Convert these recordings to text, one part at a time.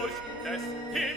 Thank you.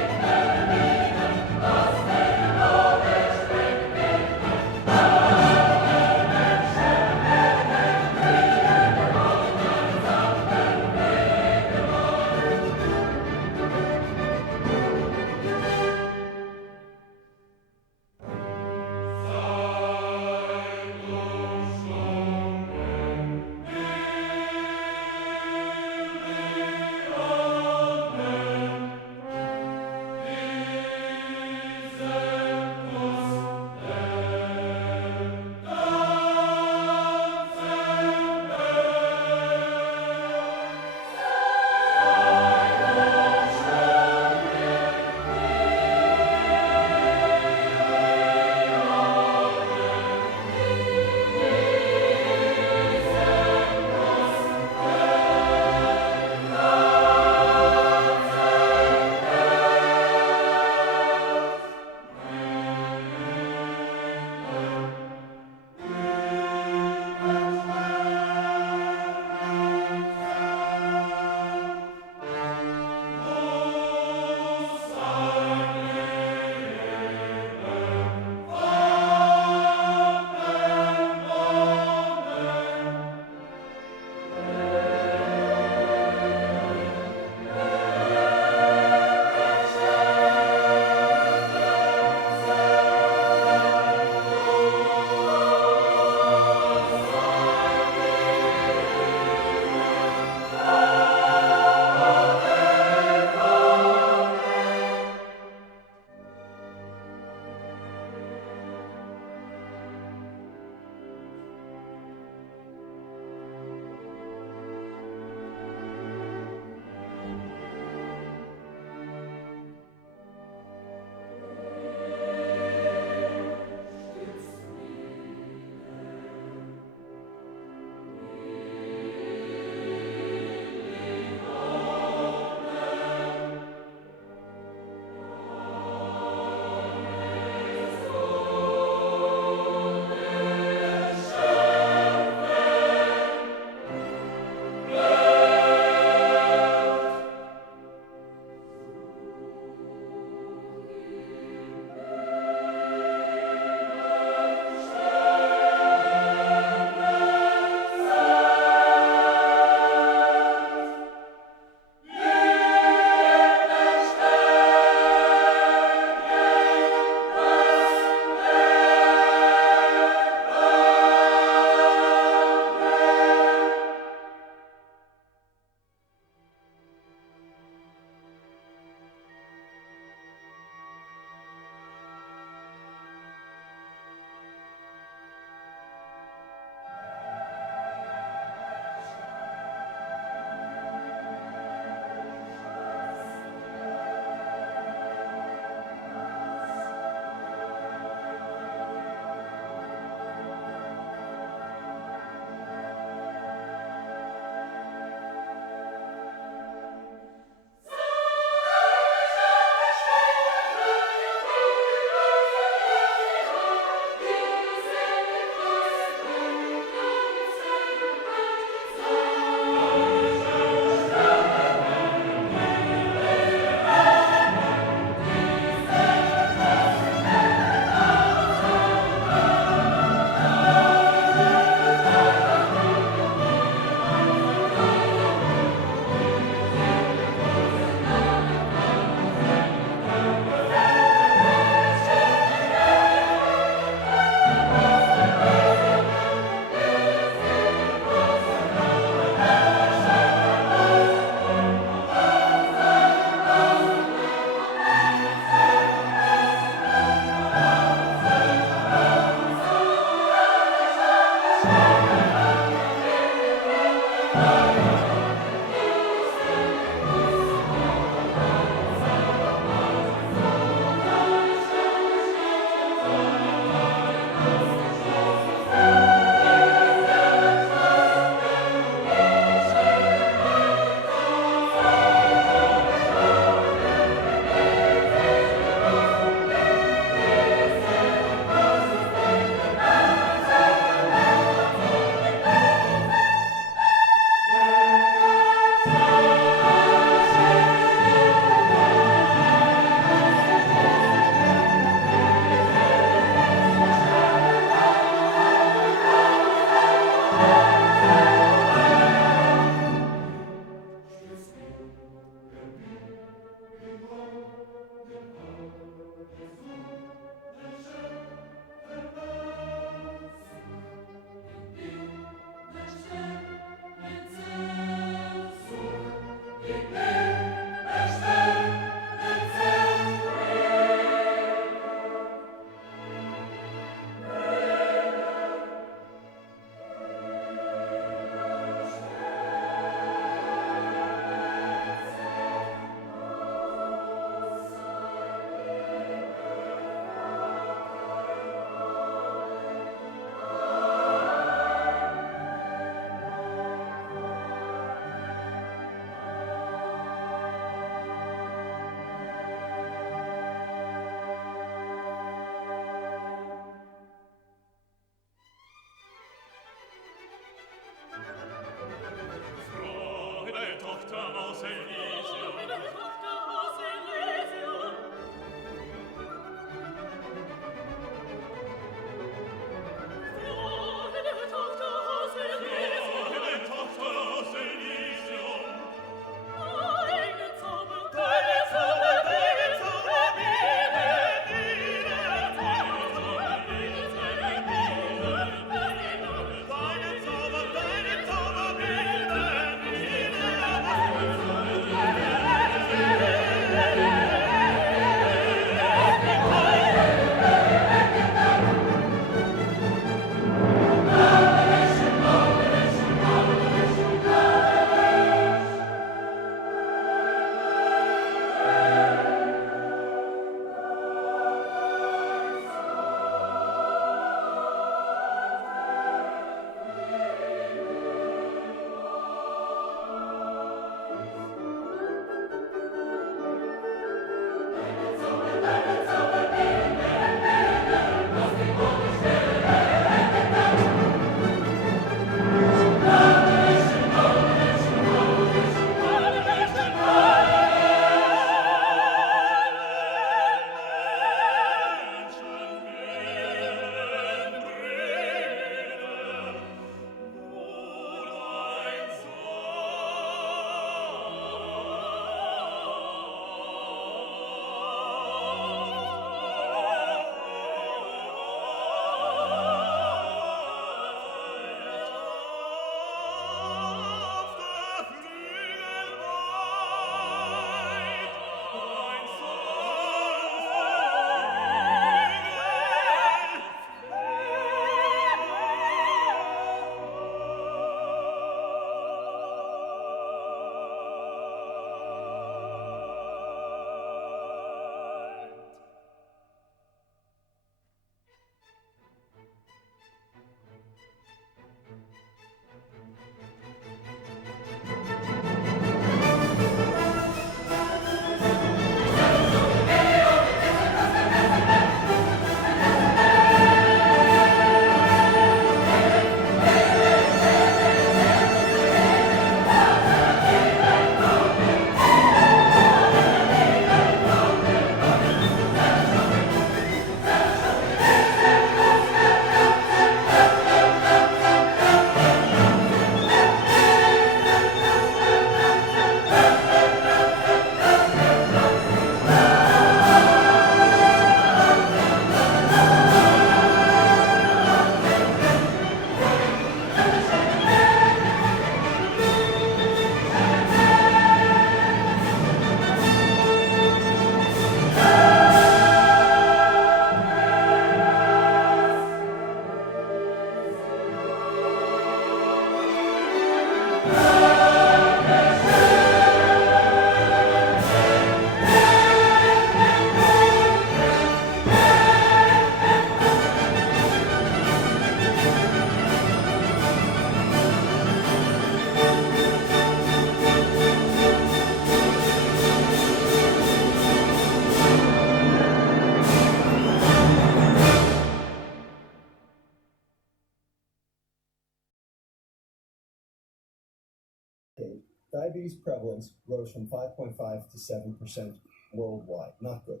diabetes prevalence rose from 5.5 to 7% worldwide. Not good.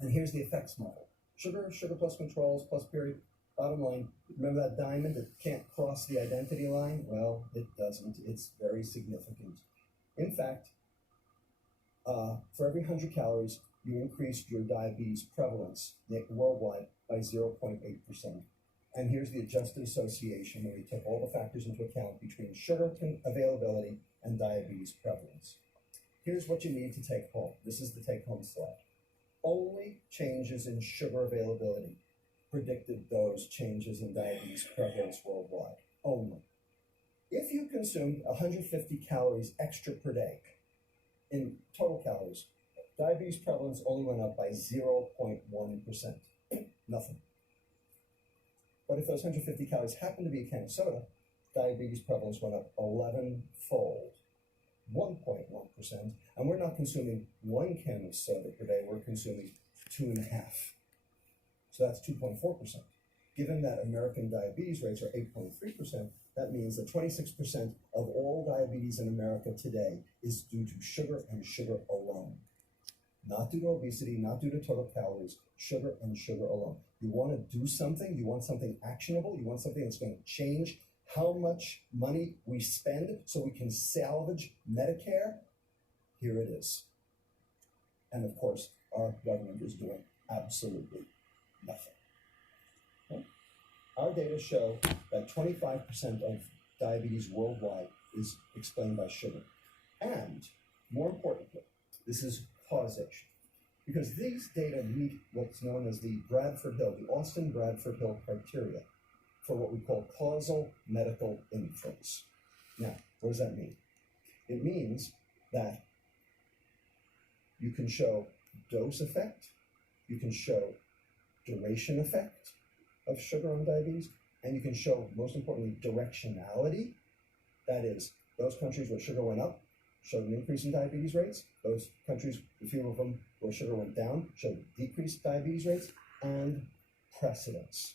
And here's the effects model. Sugar plus controls, plus period. Bottom line, remember that diamond that can't cross the identity line? Well, it doesn't. It's very significant. In fact, for every 100 calories, you increased your diabetes prevalence worldwide by 0.8%. And here's the adjusted association where you take all the factors into account between sugar availability and diabetes prevalence. Here's what you need to take home. This is the take-home slide. Only changes in sugar availability predicted those changes in diabetes prevalence worldwide. Only. If you consumed 150 calories extra per day in total calories, diabetes prevalence only went up by 0.1%. Nothing. But if those 150 calories happen to be a can of soda, diabetes prevalence went up 11-fold, 1.1%. And we're not consuming 1 can of soda per day, we're consuming 2.5. So that's 2.4%. Given that American diabetes rates are 8.3%, that means that 26% of all diabetes in America today is due to sugar and sugar alone. Not due to obesity, not due to total calories, sugar and sugar alone. You want to do something, you want something actionable, you want something that's going to change how much money we spend so we can salvage Medicare? Here it is. And of course, our government is doing absolutely nothing. Okay? Our data show that 25% of diabetes worldwide is explained by sugar. And more importantly, this is causation. Because these data meet what's known as the Bradford Hill, the Austin-Bradford Hill criteria for what we call causal medical inference. Now, what does that mean? It means that you can show dose effect, you can show duration effect of sugar on diabetes, and you can show, most importantly, directionality. That is, those countries where sugar went up showed an increase in diabetes rates. Those countries, a few of them where sugar went down, showed decreased diabetes rates, and precedence.